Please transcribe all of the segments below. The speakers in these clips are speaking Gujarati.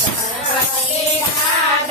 Vasudevaya.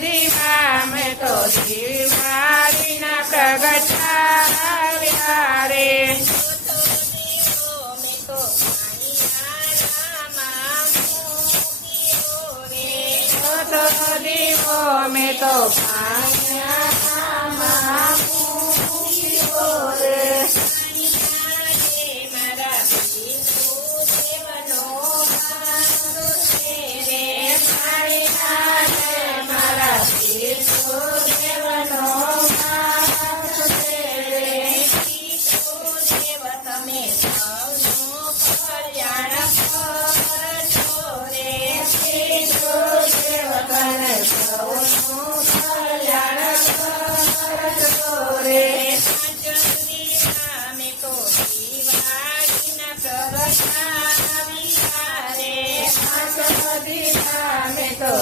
દીમાં મેં તો જીવ મારીના પ્રગટાવ્યા રે. તો દીવો મેં તો